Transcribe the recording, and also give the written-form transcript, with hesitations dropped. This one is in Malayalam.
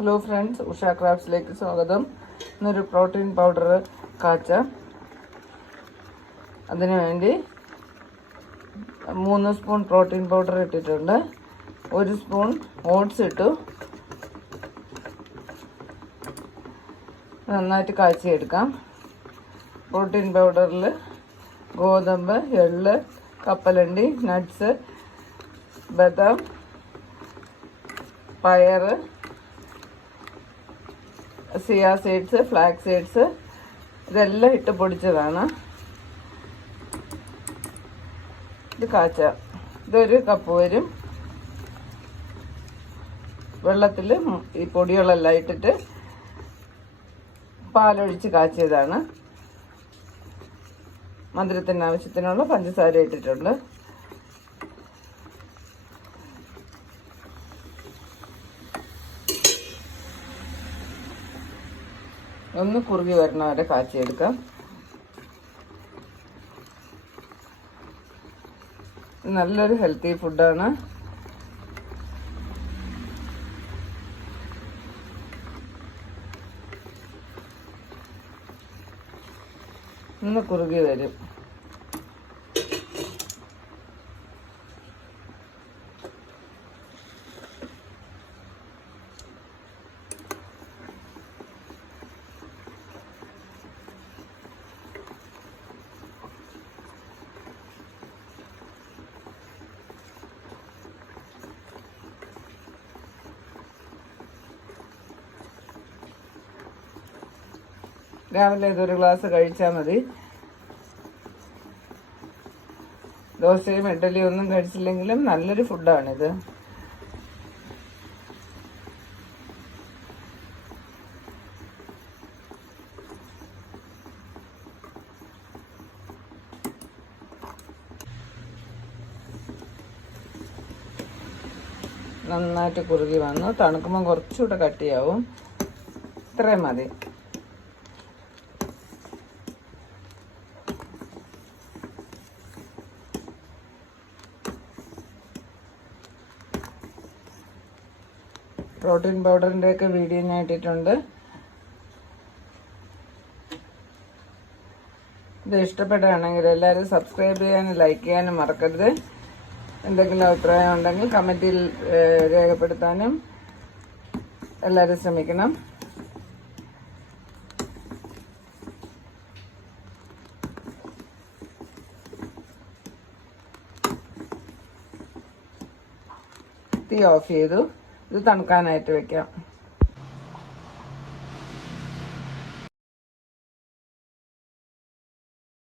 ഹലോ ഫ്രണ്ട്സ്, ഉഷ ക്രാഫ്റ്റ്സിലേക്ക് സ്വാഗതം. ഇന്നൊരു പ്രോട്ടീൻ പൗഡർ കാച്ചാം. അതിനുവേണ്ടി 3 സ്പൂൺ പ്രോട്ടീൻ പൗഡർ ഇട്ടിട്ടുണ്ട്. 1 സ്പൂൺ ഓട്സ് ഇട്ടു. നന്നായിട്ട് കാച്ചിയെടുക്കാം. പ്രോട്ടീൻ പൗഡറിൽ ഗോതമ്പ്, എള്ള്, കപ്പലണ്ടി, നട്ട്സ്, ബദാം, പയറ്, സിയാ സീഡ്സ്, ഫ്ലാക്സ് സീഡ്സ് ഇതെല്ലാം ഇട്ട് പൊടിച്ചതാണ്. ഇത് കാച്ചാം. ഇതൊരു കപ്പ് വരും. വെള്ളത്തിൽ ഈ പൊടികളെല്ലാം ഇട്ടിട്ട് പാലൊഴിച്ച് കാച്ചിയതാണ്. മധുരത്തിന് ആവശ്യത്തിനുള്ള പഞ്ചസാര ഇട്ടിട്ടുണ്ട്. ഒന്ന് കുറുകി വരണ വരെ കാച്ചിയെടുക്കാം. നല്ലൊരു ഹെൽത്തി ഫുഡാണ്. ഒന്ന് കുറുകി വരും. രാവിലെ ഇതൊരു ഗ്ലാസ് കഴിച്ചാൽ മതി. ദോശയും ഇഡ്ഡലിയും ഒന്നും കഴിച്ചില്ലെങ്കിലും നല്ലൊരു ഫുഡാണിത്. നന്നായിട്ട് കുറുകി വന്നു. തണുക്കുമ്പോൾ കുറച്ചുകൂടെ കട്ടിയാവും. ഇത്രയും മതി. പ്രോട്ടീൻ പൗഡറിൻ്റെയൊക്കെ വീഡിയോ ഞാൻ ഇട്ടിട്ടുണ്ട്. ഇത് ഇഷ്ടപ്പെടുകയാണെങ്കിൽ എല്ലാവരും സബ്സ്ക്രൈബ് ചെയ്യാനും ലൈക്ക് ചെയ്യാനും മറക്കരുത്. എന്തെങ്കിലും അഭിപ്രായം ഉണ്ടെങ്കിൽ കമൻറ്റിൽ രേഖപ്പെടുത്താനും എല്ലാവരും ശ്രമിക്കണം. തീ ഓഫ് ചെയ്തു. ഇത് തണുക്കാനായിട്ട് വെക്കാം.